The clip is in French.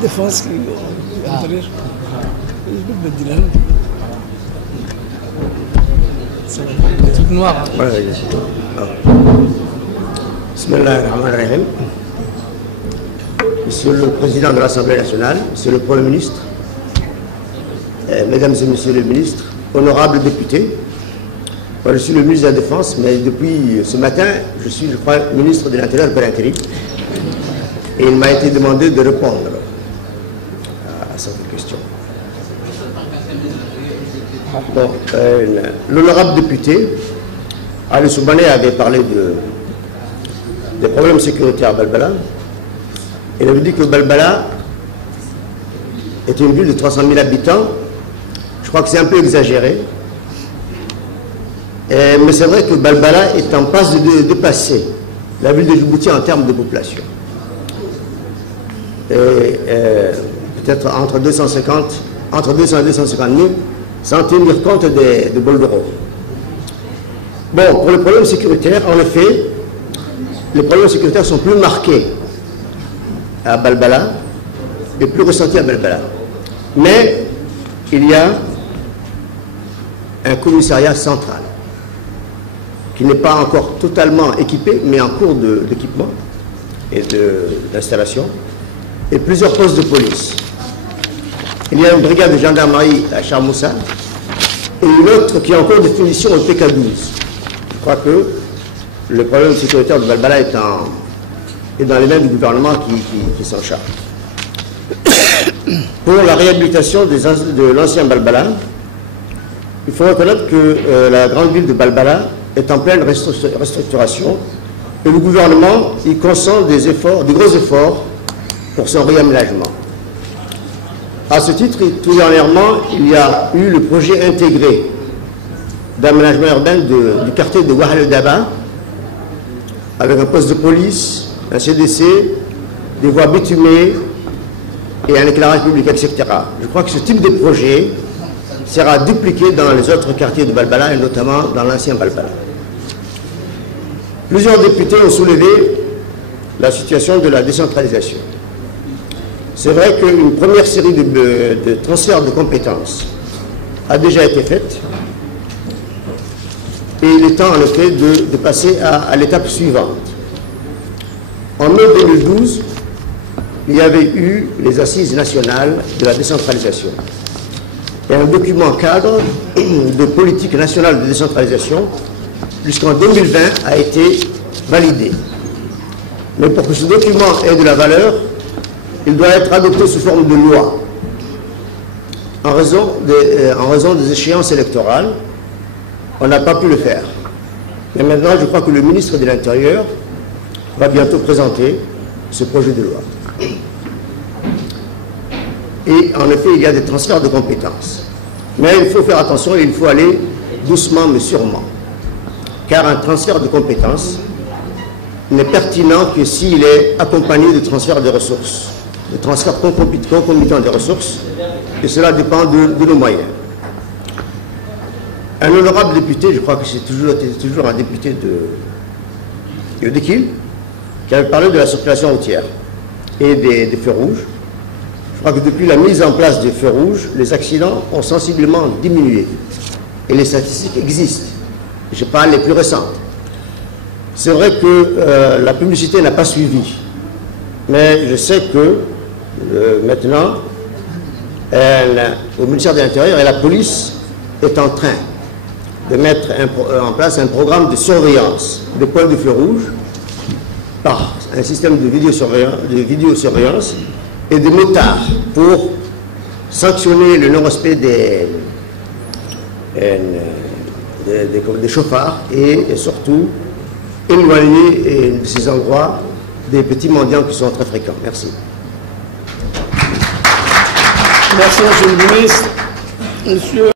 défense truc noir. Bismillahirrahmanirrahim. Monsieur le Président de l'Assemblée nationale, Monsieur le Premier ministre, Mesdames et Messieurs les ministres, honorables députés, moi, je suis le ministre de la Défense, mais depuis ce matin, je suis, je crois, ministre de l'Intérieur par intérim. Et il m'a été demandé de répondre à cette question. Bon, l'honorable député, Ali Soubané avait parlé des problèmes sécuritaires à Balbala. Il avait dit que Balbala est une ville de 300 000 habitants. Je crois que c'est un peu exagéré. Mais c'est vrai que Balbala est en passe de dépasser la ville de Djibouti en termes de population. Peut-être entre 200 et 250 000, sans tenir compte des bordereaux. Bon, pour les problèmes sécuritaires, en effet, les problèmes sécuritaires sont plus marqués à Balbala et plus ressentis à Balbala. Mais il y a un commissariat central qui n'est pas encore totalement équipé, mais en cours d'équipement et d'installation, et plusieurs postes de police. Il y a une brigade de gendarmerie à Charmoussa et une autre qui est en cours de finition au PK12. Je crois que le problème sécuritaire de Balbala est dans les mains du gouvernement qui s'en charge. Pour la réhabilitation de l'ancien Balbala, il faut reconnaître que la grande ville de Balbala est en pleine restructuration et le gouvernement y consent des gros efforts pour son réaménagement. À ce titre, tout dernièrement, il y a eu le projet intégré d'aménagement urbain du quartier de Ouahal Daba, avec un poste de police, un CDC, des voies bitumées et un éclairage public, etc. Je crois que ce type de projet sera dupliqué dans les autres quartiers de Balbala et notamment dans l'ancien Balbala. Plusieurs députés ont soulevé la situation de la décentralisation. C'est vrai qu'une première série de transferts de compétences a déjà été faite et il est temps en effet de passer à l'étape suivante. En mai 2012, il y avait eu les assises nationales de la décentralisation. Et un document cadre de politique nationale de décentralisation jusqu'en 2020 a été validé. Mais pour que ce document ait de la valeur, il doit être adopté sous forme de loi. En raison des échéances électorales, on n'a pas pu le faire. Mais maintenant, je crois que le ministre de l'Intérieur va bientôt présenter ce projet de loi. Et en effet, il y a des transferts de compétences. Mais il faut faire attention et il faut aller doucement mais sûrement. Car un transfert de compétences n'est pertinent que s'il est accompagné de transferts de ressources, de transferts concomitants des ressources, et cela dépend de nos moyens. Un honorable député, je crois que c'est toujours un député de Dekil, qui avait parlé de la circulation routière et des feux rouges. Je crois que depuis la mise en place des feux rouges, les accidents ont sensiblement diminué. Et les statistiques existent. Je parle les plus récentes. C'est vrai que la publicité n'a pas suivi. Mais je sais que maintenant, au ministère de l'Intérieur et la police est en train de mettre en place un programme de surveillance des points de feu rouge par un système de vidéosurveillance et des motards pour sanctionner le non-respect des chauffards et surtout éloigner de ces endroits des petits mendiants qui sont très fréquents. Merci. Merci, Monsieur le ministre. Monsieur